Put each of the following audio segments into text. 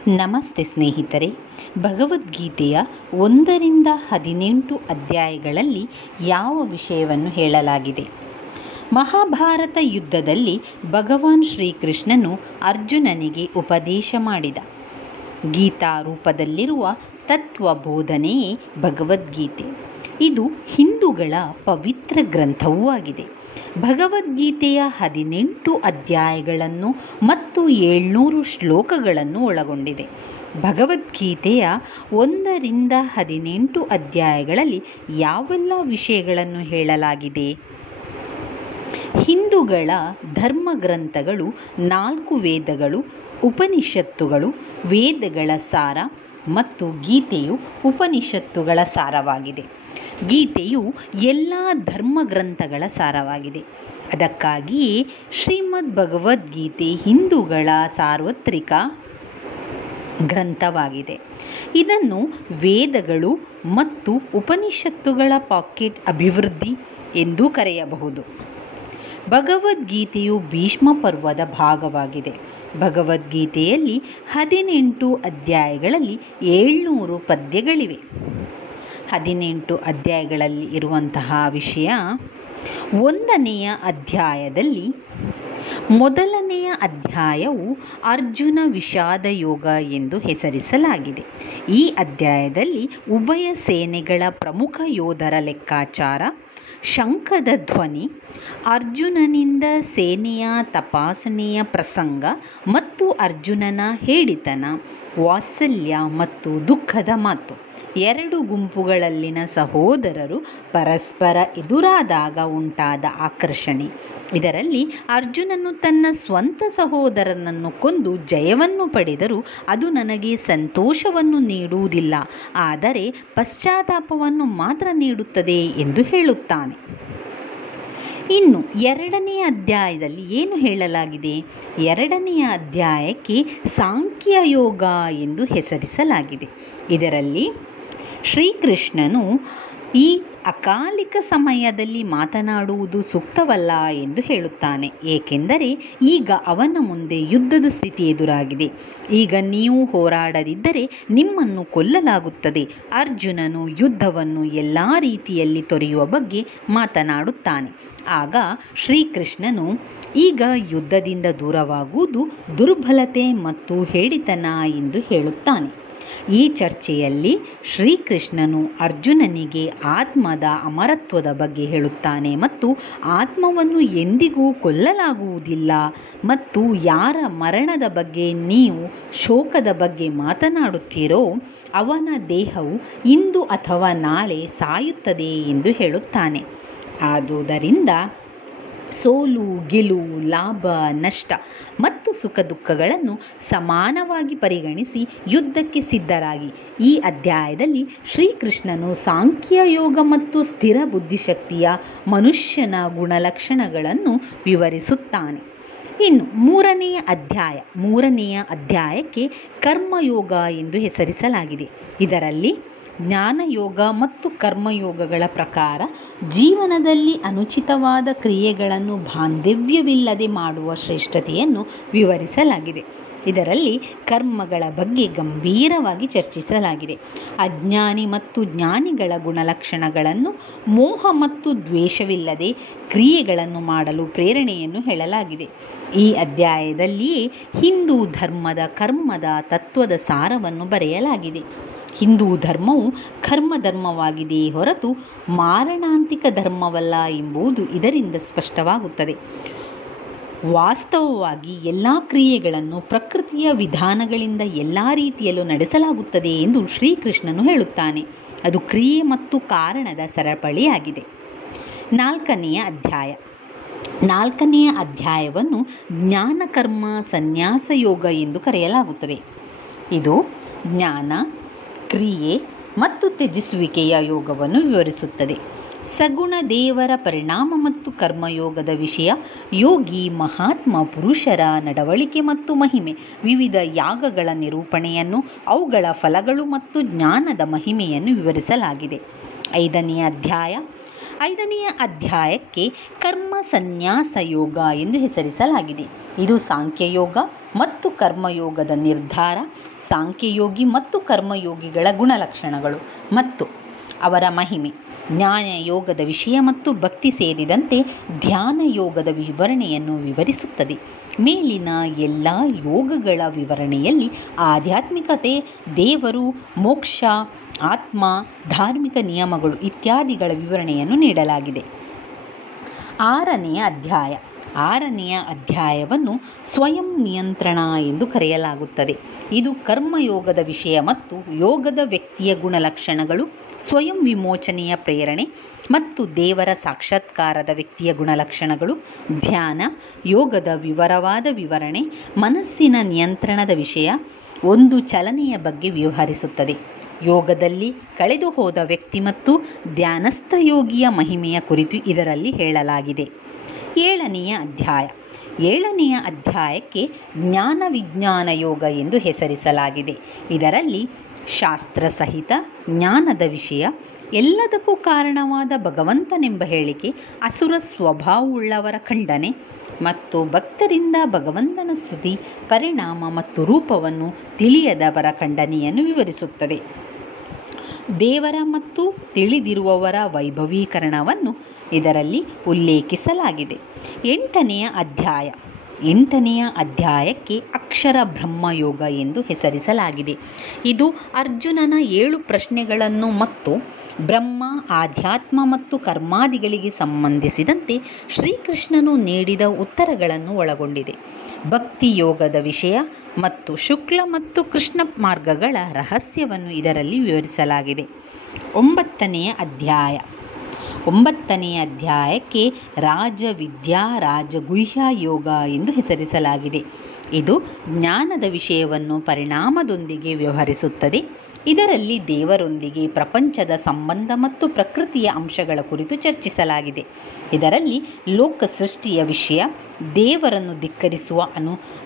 ನಮಸ್ತೆ ಸ್ನೇಹಿತರೆ. ಭಗವದ್ಗೀತೆಯ 1-18 ಅಧ್ಯಾಯಗಳಲ್ಲಿ ಯಾವ ವಿಷಯವನ್ನು ಹೇಳಲಾಗಿದೆ? ಮಹಾಭಾರತ ಯುದ್ಧದಲ್ಲಿ ಭಗವಾನ್ ಶ್ರೀಕೃಷ್ಣನು ಅರ್ಜುನನಿಗೆ ಉಪದೇಶ ಮಾಡಿದ ಗೀತಾ ರೂಪದಲ್ಲಿರುವ ತತ್ವಬೋಧನೆಯೇ ಭಗವದ್ಗೀತೆ. ಇದು ಹಿಂದೂಗಳ ಪವಿತ್ರ ಗ್ರಂಥವೂ ಆಗಿದೆ. ಭಗವದ್ಗೀತೆಯ 18 ಅಧ್ಯಾಯಗಳನ್ನು ಮತ್ತು 700 ಶ್ಲೋಕಗಳನ್ನು ಒಳಗೊಂಡಿದೆ. ಭಗವದ್ಗೀತೆಯ 1-18 ಅಧ್ಯಾಯಗಳಲ್ಲಿ ಯಾವೆಲ್ಲ ವಿಷಯಗಳನ್ನು ಹೇಳಲಾಗಿದೆ? ಹಿಂದೂಗಳ ಧರ್ಮಗ್ರಂಥಗಳು 4 ವೇದಗಳು, ಉಪನಿಷತ್ತುಗಳು ವೇದಗಳ ಸಾರ ಮತ್ತು ಗೀತೆಯು ಉಪನಿಷತ್ತುಗಳ ಸಾರವಾಗಿದೆ. ಗೀತೆಯು ಎಲ್ಲ ಧರ್ಮಗ್ರಂಥಗಳ ಸಾರವಾಗಿದೆ. ಅದಕ್ಕಾಗಿಯೇ ಶ್ರೀಮದ್ ಭಗವದ್ಗೀತೆ ಹಿಂದೂಗಳ ಸಾರ್ವತ್ರಿಕ ಗ್ರಂಥವಾಗಿದೆ. ಇದನ್ನು ವೇದಗಳು ಮತ್ತು ಉಪನಿಷತ್ತುಗಳ ಪಾಕೆಟ್ ಅಭಿವೃದ್ಧಿ ಎಂದೂ ಕರೆಯಬಹುದು. ಭಗವದ್ಗೀತೆಯು ಭೀಷ್ಮ ಪರ್ವದ ಭಾಗವಾಗಿದೆ. ಭಗವದ್ಗೀತೆಯಲ್ಲಿ 18 ಅಧ್ಯಾಯಗಳಲ್ಲಿ 700 ಪದ್ಯಗಳಿವೆ. 18 ಅಧ್ಯಾಯಗಳಲ್ಲಿ ಇರುವಂತಹ ವಿಷಯ, 1ನೆಯ ಅಧ್ಯಾಯದಲ್ಲಿ ಮೊದಲನೆಯ ಅಧ್ಯಾಯವು ಅರ್ಜುನ ವಿಷಾದ ಯೋಗ ಎಂದು ಹೆಸರಿಸಲಾಗಿದೆ. ಈ ಅಧ್ಯಾಯದಲ್ಲಿ ಉಭಯ ಸೇನೆಗಳ ಪ್ರಮುಖ ಯೋಧರ ಲೆಕ್ಕಾಚಾರ, ಶಂಖದ ಧ್ವನಿ, ಅರ್ಜುನನಿಂದ ಸೇನೆಯ ತಪಾಸಣೆಯ ಪ್ರಸಂಗ ಮತ್ತು ಅರ್ಜುನನ ಹೇಡಿತನ, ವಾತ್ಸಲ್ಯ ಮತ್ತು ದುಃಖದ ಮಾತು. 2 ಗುಂಪುಗಳಲ್ಲಿನ ಸಹೋದರರು ಪರಸ್ಪರ ಎದುರಾದಾಗ ಉಂಟಾದ ಆಕರ್ಷಣೆ. ಇದರಲ್ಲಿ ಅರ್ಜುನನು ತನ್ನ ಸ್ವಂತ ಸಹೋದರನನ್ನು ಕೊಂದು ಜಯವನ್ನು ಪಡೆದರೂ ಅದು ನನಗೆ ಸಂತೋಷವನ್ನು ನೀಡುವುದಿಲ್ಲ, ಆದರೆ ಪಶ್ಚಾತ್ತಾಪವನ್ನು ಮಾತ್ರ ನೀಡುತ್ತದೆ ಎಂದು ಹೇಳುತ್ತಾನೆ. ಇನ್ನು 2ನೆಯ ಅಧ್ಯಾಯದಲ್ಲಿ ಏನು ಹೇಳಲಾಗಿದೆ? 2ನೆಯ ಅಧ್ಯಾಯಕ್ಕೆ ಸಾಂಖ್ಯಯೋಗ ಎಂದು ಹೆಸರಿಸಲಾಗಿದೆ. ಇದರಲ್ಲಿ ಶ್ರೀಕೃಷ್ಣನು ಈ ಅಕಾಲಿಕ ಸಮಯದಲ್ಲಿ ಮಾತನಾಡುವುದು ಸೂಕ್ತವಲ್ಲ ಎಂದು ಹೇಳುತ್ತಾನೆ. ಏಕೆಂದರೆ ಈಗ ಅವನ ಮುಂದೆ ಯುದ್ಧದ ಸ್ಥಿತಿ ಎದುರಾಗಿದೆ. ಈಗ ನೀವು ಹೋರಾಡದಿದ್ದರೆ ನಿಮ್ಮನ್ನು ಕೊಲ್ಲಲಾಗುತ್ತದೆ. ಅರ್ಜುನನು ಯುದ್ಧವನ್ನು ಎಲ್ಲ ರೀತಿಯಲ್ಲಿ ತೊರೆಯುವ ಬಗ್ಗೆ ಮಾತನಾಡುತ್ತಾನೆ. ಆಗ ಶ್ರೀಕೃಷ್ಣನು, ಈಗ ಯುದ್ಧದಿಂದ ದೂರವಾಗುವುದು ದುರ್ಬಲತೆ ಮತ್ತು ಹೇಡಿತನ ಎಂದು ಹೇಳುತ್ತಾನೆ. ಈ ಚರ್ಚೆಯಲ್ಲಿ ಶ್ರೀಕೃಷ್ಣನು ಅರ್ಜುನನಿಗೆ ಆತ್ಮದ ಅಮರತ್ವದ ಬಗ್ಗೆ ಹೇಳುತ್ತಾನೆ ಮತ್ತು ಆತ್ಮವನ್ನು ಎಂದಿಗೂ ಕೊಲ್ಲಲಾಗುವುದಿಲ್ಲ ಮತ್ತು ಯಾರ ಮರಣದ ಬಗ್ಗೆ ನೀವು ಶೋಕದ ಬಗ್ಗೆ ಮಾತನಾಡುತ್ತೀರೋ ಅವನ ದೇಹವು ಇಂದು ಅಥವಾ ನಾಳೆ ಸಾಯುತ್ತದೆ ಎಂದು ಹೇಳುತ್ತಾನೆ. ಆದುದರಿಂದ ಸೋಲು ಗೆಲುವು, ಲಾಭ ನಷ್ಟ ಮತ್ತು ಸುಖ ದುಃಖಗಳನ್ನು ಸಮಾನವಾಗಿ ಪರಿಗಣಿಸಿ ಯುದ್ಧಕ್ಕೆ ಸಿದ್ಧರಾಗಿ. ಈ ಅಧ್ಯಾಯದಲ್ಲಿ ಶ್ರೀಕೃಷ್ಣನು ಸಾಂಖ್ಯಯೋಗ ಮತ್ತು ಸ್ಥಿರ ಬುದ್ಧಿಶಕ್ತಿಯ ಮನುಷ್ಯನ ಗುಣಲಕ್ಷಣಗಳನ್ನು ವಿವರಿಸುತ್ತಾನೆ. ಇನ್ನು 3ನೆಯ ಅಧ್ಯಾಯಕ್ಕೆ ಕರ್ಮಯೋಗ ಎಂದು ಹೆಸರಿಸಲಾಗಿದೆ. ಇದರಲ್ಲಿ ಜ್ಞಾನಯೋಗ ಮತ್ತು ಕರ್ಮಯೋಗಗಳ ಪ್ರಕಾರ ಜೀವನದಲ್ಲಿ ಅನುಚಿತವಾದ ಕ್ರಿಯೆಗಳನ್ನು ಬಾಂಧವ್ಯವಿಲ್ಲದೆ ಮಾಡುವ ಶ್ರೇಷ್ಠತೆಯನ್ನು ವಿವರಿಸಲಾಗಿದೆ. ಇದರಲ್ಲಿ ಕರ್ಮಗಳ ಬಗ್ಗೆ ಗಂಭೀರವಾಗಿ ಚರ್ಚಿಸಲಾಗಿದೆ. ಅಜ್ಞಾನಿ ಮತ್ತು ಜ್ಞಾನಿಗಳ ಗುಣಲಕ್ಷಣಗಳನ್ನು, ಮೋಹ ಮತ್ತು ದ್ವೇಷವಿಲ್ಲದೆ ಕ್ರಿಯೆಗಳನ್ನು ಮಾಡಲು ಪ್ರೇರಣೆಯನ್ನು ಹೇಳಲಾಗಿದೆ. ಈ ಅಧ್ಯಾಯದಲ್ಲಿಯೇ ಹಿಂದೂ ಧರ್ಮದ ಕರ್ಮದ ತತ್ವದ ಸಾರವನ್ನು ಬರೆಯಲಾಗಿದೆ. ಹಿಂದೂ ಧರ್ಮವು ಕರ್ಮಧರ್ಮವಾಗಿದೆಯೇ ಹೊರತು ಮಾರಣಾಂತಿಕ ಧರ್ಮವಲ್ಲ ಎಂಬುದು ಇದರಿಂದ ಸ್ಪಷ್ಟವಾಗುತ್ತದೆ. ವಾಸ್ತವವಾಗಿ ಎಲ್ಲ ಕ್ರಿಯೆಗಳನ್ನು ಪ್ರಕೃತಿಯ ವಿಧಾನಗಳಿಂದ ಎಲ್ಲ ರೀತಿಯಲ್ಲೂ ನಡೆಸಲಾಗುತ್ತದೆ ಎಂದು ಶ್ರೀಕೃಷ್ಣನು ಹೇಳುತ್ತಾನೆ. ಅದು ಕ್ರಿಯೆ ಮತ್ತು ಕಾರಣದ ಸರಪಳಿಯಾಗಿದೆ. 4ನೆಯ ಅಧ್ಯಾಯವನ್ನು ಜ್ಞಾನಕರ್ಮ ಸನ್ಯಾಸ ಯೋಗ ಎಂದು ಕರೆಯಲಾಗುತ್ತದೆ. ಇದು ಜ್ಞಾನ, ಕ್ರಿಯೆ ಮತ್ತು ತ್ಯಜಿಸುವಿಕೆಯ ಯೋಗವನ್ನು ವಿವರಿಸುತ್ತದೆ. ಸಗುಣ ದೇವರ ಪರಿಣಾಮ ಮತ್ತು ಕರ್ಮಯೋಗದ ವಿಷಯ, ಯೋಗಿ ಮಹಾತ್ಮ ಪುರುಷರ ನಡವಳಿಕೆ ಮತ್ತು ಮಹಿಮೆ, ವಿವಿಧ ಯಾಗಗಳ ನಿರೂಪಣೆಯನ್ನು, ಅವುಗಳ ಫಲಗಳು ಮತ್ತು ಜ್ಞಾನದ ಮಹಿಮೆಯನ್ನು ವಿವರಿಸಲಾಗಿದೆ. 5ನೇ ಅಧ್ಯಾಯ 5ನೆಯ ಅಧ್ಯಾಯಕ್ಕೆ ಕರ್ಮ ಸನ್ಯಾಸ ಯೋಗ ಎಂದು ಹೆಸರಿಸಲಾಗಿದೆ. ಇದು ಸಾಂಖ್ಯಯೋಗ ಮತ್ತು ಕರ್ಮಯೋಗದ ನಿರ್ಧಾರ, ಸಾಂಖ್ಯಯೋಗಿ ಮತ್ತು ಕರ್ಮಯೋಗಿಗಳ ಗುಣಲಕ್ಷಣಗಳು ಮತ್ತು ಅವರ ಮಹಿಮೆ, ಜ್ಞಾನ ಯೋಗದ ವಿಷಯ ಮತ್ತು ಭಕ್ತಿ ಸೇರಿದಂತೆ ಧ್ಯಾನ ಯೋಗದ ವಿವರಣೆಯನ್ನು ವಿವರಿಸುತ್ತದೆ. ಮೇಲಿನ ಎಲ್ಲ ಯೋಗಗಳ ವಿವರಣೆಯಲ್ಲಿ ಆಧ್ಯಾತ್ಮಿಕತೆ, ದೇವರು, ಮೋಕ್ಷ, ಆತ್ಮ, ಧಾರ್ಮಿಕ ನಿಯಮಗಳು ಇತ್ಯಾದಿಗಳ ವಿವರಣೆಯನ್ನು ನೀಡಲಾಗಿದೆ. 6ನೆಯ ಅಧ್ಯಾಯವನ್ನು ಸ್ವಯಂ ನಿಯಂತ್ರಣ ಎಂದು ಕರೆಯಲಾಗುತ್ತದೆ. ಇದು ಕರ್ಮಯೋಗದ ವಿಷಯ ಮತ್ತು ಯೋಗದ ವ್ಯಕ್ತಿಯ ಗುಣಲಕ್ಷಣಗಳು, ಸ್ವಯಂ ವಿಮೋಚನೆಯ ಪ್ರೇರಣೆ ಮತ್ತು ದೇವರ ಸಾಕ್ಷಾತ್ಕಾರದ ವ್ಯಕ್ತಿಯ ಗುಣಲಕ್ಷಣಗಳು, ಧ್ಯಾನ ಯೋಗದ ವಿವರವಾದ ವಿವರಣೆ, ಮನಸ್ಸಿನ ನಿಯಂತ್ರಣದ ವಿಷಯ, ಒಂದು ಚಲನೆಯ ಬಗ್ಗೆ ವ್ಯವಹರಿಸುತ್ತದೆ. ಯೋಗದಲ್ಲಿ ಕಳೆದು ಹೋದ ವ್ಯಕ್ತಿ ಮತ್ತು ಧ್ಯಾನಸ್ಥ ಯೋಗಿಯ ಮಹಿಮೆಯ ಕುರಿತು ಇದರಲ್ಲಿ ಹೇಳಲಾಗಿದೆ. 7ನೆಯ ಅಧ್ಯಾಯಕ್ಕೆ ಜ್ಞಾನ ವಿಜ್ಞಾನ ಯೋಗ ಎಂದು ಹೆಸರಿಸಲಾಗಿದೆ. ಇದರಲ್ಲಿ ಶಾಸ್ತ್ರಸಹಿತ ಜ್ಞಾನದ ವಿಷಯ, ಎಲ್ಲದಕ್ಕೂ ಕಾರಣವಾದ ಭಗವಂತನೆಂಬ ಹೇಳಿಕೆ, ಅಸುರ ಸ್ವಭಾವವುಳ್ಳವರ ಖಂಡನೆ ಮತ್ತು ಭಕ್ತರಿಂದ ಭಗವಂತನ ಸ್ತುತಿ, ಪರಿಣಾಮ ಮತ್ತು ರೂಪವನ್ನು ತಿಳಿಯದವರ ಖಂಡನೆಯನ್ನು ವಿವರಿಸುತ್ತದೆ. ದೇವರ ಮತ್ತು ತಿಳಿದಿರುವವರ ವೈಭವೀಕರಣವನ್ನು ಇದರಲ್ಲಿ ಉಲ್ಲೇಖಿಸಲಾಗಿದೆ. 8ನೆಯ ಅಧ್ಯಾಯಕ್ಕೆ ಅಕ್ಷರ ಬ್ರಹ್ಮಯೋಗ ಎಂದು ಹೆಸರಿಸಲಾಗಿದೆ. ಇದು ಅರ್ಜುನನ 7 ಪ್ರಶ್ನೆಗಳನ್ನು ಮತ್ತು ಬ್ರಹ್ಮ, ಆಧ್ಯಾತ್ಮ ಮತ್ತು ಕರ್ಮಾದಿಗಳಿಗೆ ಸಂಬಂಧಿಸಿದಂತೆ ಶ್ರೀಕೃಷ್ಣನು ನೀಡಿದ ಉತ್ತರಗಳನ್ನು ಒಳಗೊಂಡಿದೆ. ಭಕ್ತಿಯೋಗದ ವಿಷಯ ಮತ್ತು ಶುಕ್ಲ ಮತ್ತು ಕೃಷ್ಣ ಮಾರ್ಗಗಳ ರಹಸ್ಯವನ್ನು ಇದರಲ್ಲಿ ವಿವರಿಸಲಾಗಿದೆ. 9ನೆಯ ಅಧ್ಯಾಯಕ್ಕೆ ರಾಜವಿದ್ಯಾ ರಾಜಗುಹ್ಯ ಯೋಗ ಎಂದು ಹೆಸರಿಸಲಾಗಿದೆ. ಇದು ಜ್ಞಾನದ ವಿಷಯವನ್ನು ಪರಿಣಾಮದೊಂದಿಗೆ ವ್ಯವಹರಿಸುತ್ತದೆ. ಇದರಲ್ಲಿ ದೇವರೊಂದಿಗೆ ಪ್ರಪಂಚದ ಸಂಬಂಧ ಮತ್ತು ಪ್ರಕೃತಿಯ ಅಂಶಗಳ ಕುರಿತು ಚರ್ಚಿಸಲಾಗಿದೆ. ಇದರಲ್ಲಿ ಲೋಕ ಸೃಷ್ಟಿಯ ವಿಷಯ, ದೇವರನ್ನು ಧಿಕ್ಕರಿಸುವ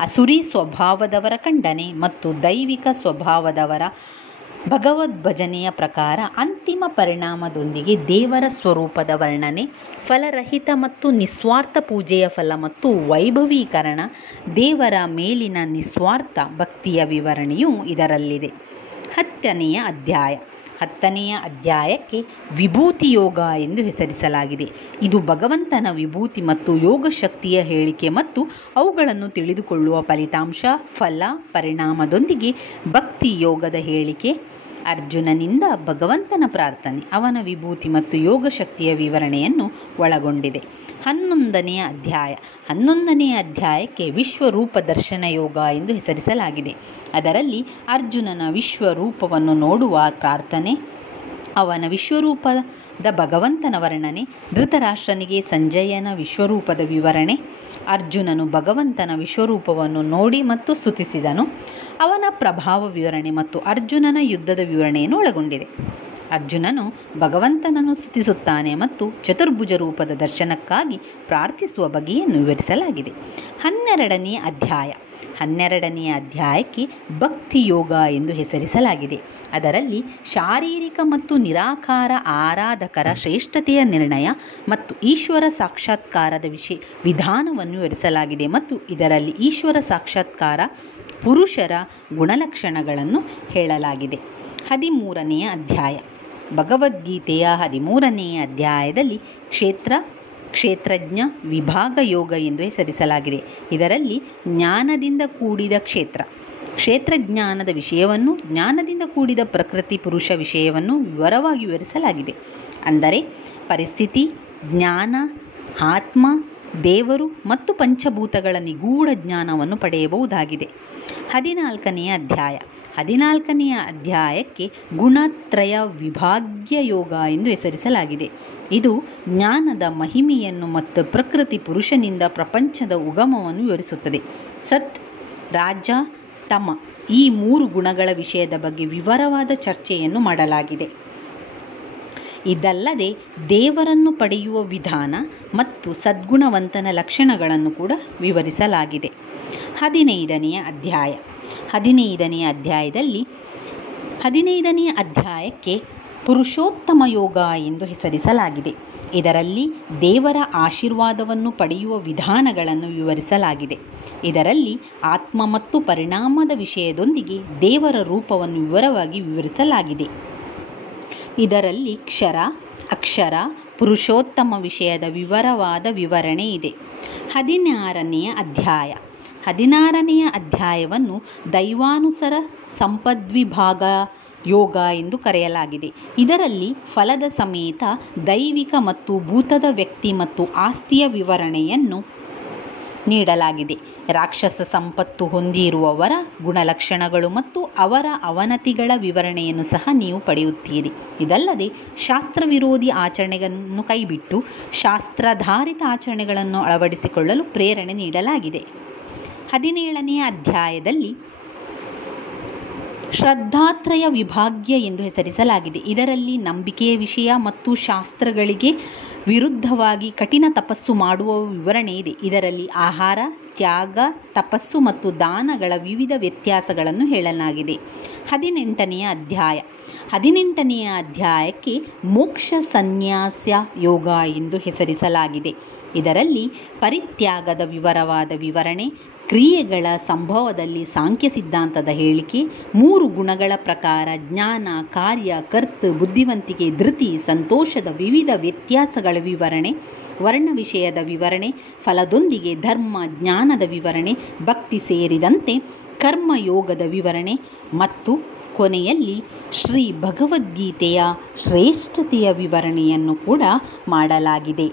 ಅಸುರಿ ಸ್ವಭಾವದವರ ಖಂಡನೆ ಮತ್ತು ದೈವಿಕ ಸ್ವಭಾವದವರ ಭಗವದ್ಭಜನೆಯ ಪ್ರಕಾರ ಅಂತಿಮ ಪರಿಣಾಮದೊಂದಿಗೆ ದೇವರ ಸ್ವರೂಪದ ವರ್ಣನೆ, ಫಲರಹಿತ ಮತ್ತು ನಿಸ್ವಾರ್ಥ ಪೂಜೆಯ ಫಲ ಮತ್ತು ವೈಭವೀಕರಣ, ದೇವರ ಮೇಲಿನ ನಿಸ್ವಾರ್ಥ ಭಕ್ತಿಯ ವಿವರಣೆಯೂ ಇದರಲ್ಲಿದೆ. 10ನೆಯ ಅಧ್ಯಾಯಕ್ಕೆ ವಿಭೂತಿ ಯೋಗ ಎಂದು ಹೆಸರಿಸಲಾಗಿದೆ. ಇದು ಭಗವಂತನ ವಿಭೂತಿ ಮತ್ತು ಯೋಗ ಶಕ್ತಿಯ ಹೇಳಿಕೆ ಮತ್ತು ಅವುಗಳನ್ನು ತಿಳಿದುಕೊಳ್ಳುವ ಫಲಿತಾಂಶ, ಫಲ, ಪರಿಣಾಮದೊಂದಿಗೆ ಭಕ್ತಿ ಯೋಗದ ಹೇಳಿಕೆ, ಅರ್ಜುನನಿಂದ ಭಗವಂತನ ಪ್ರಾರ್ಥನೆ, ಅವನ ವಿಭೂತಿ ಮತ್ತು ಯೋಗ ಶಕ್ತಿಯ ವಿವರಣೆಯನ್ನು ಒಳಗೊಂಡಿದೆ. 11ನೆಯ ಅಧ್ಯಾಯಕ್ಕೆ ವಿಶ್ವರೂಪ ದರ್ಶನ ಯೋಗ ಎಂದು ಹೆಸರಿಸಲಾಗಿದೆ. ಅದರಲ್ಲಿ ಅರ್ಜುನನ ವಿಶ್ವರೂಪವನ್ನು ನೋಡುವ ಪ್ರಾರ್ಥನೆ, ಅವನ ವಿಶ್ವರೂಪದ ಭಗವಂತನ ವರ್ಣನೆ, ಧೃತರಾಷ್ಟ್ರನಿಗೆ ಸಂಜಯನ ವಿಶ್ವರೂಪದ ವಿವರಣೆ, ಅರ್ಜುನನು ಭಗವಂತನ ವಿಶ್ವರೂಪವನ್ನು ನೋಡಿ ಮತ್ತು ಸ್ತುತಿಸಿದನು, ಅವನ ಪ್ರಭಾವ ವಿವರಣೆ ಮತ್ತು ಅರ್ಜುನನ ಯುದ್ಧದ ವಿವರಣೆಯನ್ನು ಒಳಗೊಂಡಿದೆ. ಅರ್ಜುನನು ಭಗವಂತನನ್ನು ಸ್ತುತಿಸುತ್ತಾನೆ ಮತ್ತು ಚತುರ್ಭುಜ ರೂಪದ ದರ್ಶನಕ್ಕಾಗಿ ಪ್ರಾರ್ಥಿಸುವ ಬಗೆಯನ್ನು ವಿವರಿಸಲಾಗಿದೆ. 12ನೆಯ ಅಧ್ಯಾಯಕ್ಕೆ ಭಕ್ತಿ ಯೋಗ ಎಂದು ಹೆಸರಿಸಲಾಗಿದೆ. ಅದರಲ್ಲಿ ಶಾರೀರಿಕ ಮತ್ತು ನಿರಾಕಾರ ಆರಾಧಕರ ಶ್ರೇಷ್ಠತೆಯ ನಿರ್ಣಯ ಮತ್ತು ಈಶ್ವರ ಸಾಕ್ಷಾತ್ಕಾರದ ವಿಧಾನವನ್ನು ವಿವರಿಸಲಾಗಿದೆ ಮತ್ತು ಇದರಲ್ಲಿ ಈಶ್ವರ ಸಾಕ್ಷಾತ್ಕಾರ ಪುರುಷರ ಗುಣಲಕ್ಷಣಗಳನ್ನು ಹೇಳಲಾಗಿದೆ. 13ನೆಯ ಅಧ್ಯಾಯ ಭಗವದ್ಗೀತೆಯ 13ನೆಯ ಅಧ್ಯಾಯದಲ್ಲಿ ಕ್ಷೇತ್ರಜ್ಞ ವಿಭಾಗ ಯೋಗ ಎಂದು ಹೆಸರಿಸಲಾಗಿದೆ. ಇದರಲ್ಲಿ ಜ್ಞಾನದಿಂದ ಕೂಡಿದ ಕ್ಷೇತ್ರಜ್ಞಾನದ ವಿಷಯವನ್ನು, ಜ್ಞಾನದಿಂದ ಕೂಡಿದ ಪ್ರಕೃತಿ ಪುರುಷ ವಿಷಯವನ್ನು ವಿವರವಾಗಿ ವಿವರಿಸಲಾಗಿದೆ. ಅಂದರೆ ಪರಿಸ್ಥಿತಿ, ಜ್ಞಾನ, ಆತ್ಮ, ದೇವರು ಮತ್ತು ಪಂಚಭೂತಗಳ ನಿಗೂಢ ಜ್ಞಾನವನ್ನು ಪಡೆಯಬಹುದಾಗಿದೆ. 14ನೆಯ ಅಧ್ಯಾಯಕ್ಕೆ ಗುಣತ್ರಯ ವಿಭಾಗ್ಯ ಯೋಗ ಎಂದು ಹೆಸರಿಸಲಾಗಿದೆ. ಇದು ಜ್ಞಾನದ ಮಹಿಮೆಯನ್ನು ಮತ್ತು ಪ್ರಕೃತಿ ಪುರುಷನಿಂದ ಪ್ರಪಂಚದ ಉಗಮವನ್ನು ವಿವರಿಸುತ್ತದೆ. ಸತ್, ರಾಜ, ತಮ ಈ 3 ಗುಣಗಳ ವಿಷಯದ ಬಗ್ಗೆ ವಿವರವಾದ ಚರ್ಚೆಯನ್ನು ಮಾಡಲಾಗಿದೆ. ಇದಲ್ಲದೆ ದೇವರನ್ನು ಪಡೆಯುವ ವಿಧಾನ ಮತ್ತು ಸದ್ಗುಣವಂತನ ಲಕ್ಷಣಗಳನ್ನು ಕೂಡ ವಿವರಿಸಲಾಗಿದೆ. 15ನೆಯ ಅಧ್ಯಾಯದಲ್ಲಿ 15ನೆಯ ಅಧ್ಯಾಯಕ್ಕೆ ಪುರುಷೋತ್ತಮ ಯೋಗ ಎಂದು ಹೆಸರಿಸಲಾಗಿದೆ. ಇದರಲ್ಲಿ ದೇವರ ಆಶೀರ್ವಾದವನ್ನು ಪಡೆಯುವ ವಿಧಾನಗಳನ್ನು ವಿವರಿಸಲಾಗಿದೆ. ಇದರಲ್ಲಿ ಆತ್ಮ ಮತ್ತು ಪರಿಣಾಮದ ವಿಷಯದೊಂದಿಗೆ ದೇವರ ರೂಪವನ್ನು ವಿವರವಾಗಿ ವಿವರಿಸಲಾಗಿದೆ. ಇದರಲ್ಲಿ ಕ್ಷರ, ಅಕ್ಷರ, ಪುರುಷೋತ್ತಮ ವಿಷಯದ ವಿವರವಾದ ವಿವರಣೆ ಇದೆ. 16ನೇ ಅಧ್ಯಾಯ. 16ನೆಯ ಅಧ್ಯಾಯವನ್ನು ದೈವಾನುಸಾರ ಸಂಪದ್ವಿಭಾಗ ಯೋಗ ಎಂದು ಕರೆಯಲಾಗಿದೆ. ಇದರಲ್ಲಿ ಫಲದ ಸಮೇತ ದೈವಿಕ ಮತ್ತು ಭೂತದ ವ್ಯಕ್ತಿ ಮತ್ತು ಆಸ್ತಿಯ ವಿವರಣೆಯನ್ನು ನೀಡಲಾಗಿದೆ. ರಾಕ್ಷಸ ಸಂಪತ್ತು ಹೊಂದಿರುವವರ ಗುಣಲಕ್ಷಣಗಳು ಮತ್ತು ಅವರ ಅವನತಿಗಳ ವಿವರಣೆಯನ್ನು ಸಹ ನೀವು ಪಡೆಯುತ್ತೀರಿ. ಇದಲ್ಲದೆ ಶಾಸ್ತ್ರವಿರೋಧಿ ಆಚರಣೆಗಳನ್ನು ಕೈಬಿಟ್ಟು ಶಾಸ್ತ್ರಾಧಾರಿತ ಆಚರಣೆಗಳನ್ನು ಅಳವಡಿಸಿಕೊಳ್ಳಲು ಪ್ರೇರಣೆ ನೀಡಲಾಗಿದೆ. 17ನೆಯ ಅಧ್ಯಾಯದಲ್ಲಿ ಶ್ರದ್ಧಾತ್ರಯ ವಿಭಾಗ್ಯ ಎಂದು ಹೆಸರಿಸಲಾಗಿದೆ. ಇದರಲ್ಲಿ ನಂಬಿಕೆಯ ವಿಷಯ ಮತ್ತು ಶಾಸ್ತ್ರಗಳಿಗೆ ವಿರುದ್ಧವಾಗಿ ಕಠಿಣ ತಪಸ್ಸು ಮಾಡುವ ವಿವರಣೆ ಇದೆ. ಇದರಲ್ಲಿ ಆಹಾರ, ತ್ಯಾಗ, ತಪಸ್ಸು ಮತ್ತು ದಾನಗಳ ವಿವಿಧ ವ್ಯತ್ಯಾಸಗಳನ್ನು ಹೇಳಲಾಗಿದೆ. 18ನೆಯ ಅಧ್ಯಾಯ. 18ನೆಯ ಅಧ್ಯಾಯಕ್ಕೆ ಮೋಕ್ಷ ಸನ್ಯಾಸ ಯೋಗ ಎಂದು ಹೆಸರಿಸಲಾಗಿದೆ. ಇದರಲ್ಲಿ ಪರಿತ್ಯಾಗದ ವಿವರವಾದ ವಿವರಣೆ, ಕ್ರಿಯೆಗಳ ಸಂಭವದಲ್ಲಿ ಸಾಂಖ್ಯ ಸಿದ್ಧಾಂತದ ಹೇಳಿಕೆ, 3 ಗುಣಗಳ ಪ್ರಕಾರ, ಜ್ಞಾನ, ಕಾರ್ಯ, ಕರ್ತ, ಬುದ್ಧಿವಂತಿಕೆ, ಧೃತಿ, ಸಂತೋಷದ ವಿವಿಧ ವ್ಯತ್ಯಾಸಗಳ ವಿವರಣೆ, ವರ್ಣ ವಿಷಯದ ವಿವರಣೆ, ಫಲದೊಂದಿಗೆ ಧರ್ಮ, ಜ್ಞಾನದ ವಿವರಣೆ, ಭಕ್ತಿ ಸೇರಿದಂತೆ ಕರ್ಮಯೋಗದ ವಿವರಣೆ ಮತ್ತು ಕೊನೆಯಲ್ಲಿ ಶ್ರೀ ಭಗವದ್ಗೀತೆಯ ಶ್ರೇಷ್ಠತೆಯ ವಿವರಣೆಯನ್ನು ಕೂಡ ಮಾಡಲಾಗಿದೆ.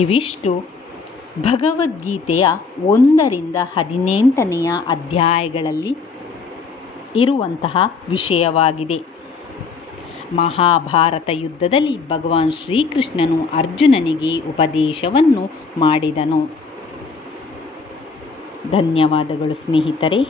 ಇವಿಷ್ಟು ಭಗವದ್ಗೀತೆಯ 1ರಿಂದ 18ನೆಯ ಅಧ್ಯಾಯಗಳಲ್ಲಿ ಇರುವಂತಹ ವಿಷಯವಾಗಿದೆ. ಮಹಾಭಾರತ ಯುದ್ಧದಲ್ಲಿ ಭಗವಾನ್ ಶ್ರೀಕೃಷ್ಣನು ಅರ್ಜುನನಿಗೆ ಉಪದೇಶವನ್ನು ಮಾಡಿದನು. ಧನ್ಯವಾದಗಳು ಸ್ನೇಹಿತರೆ.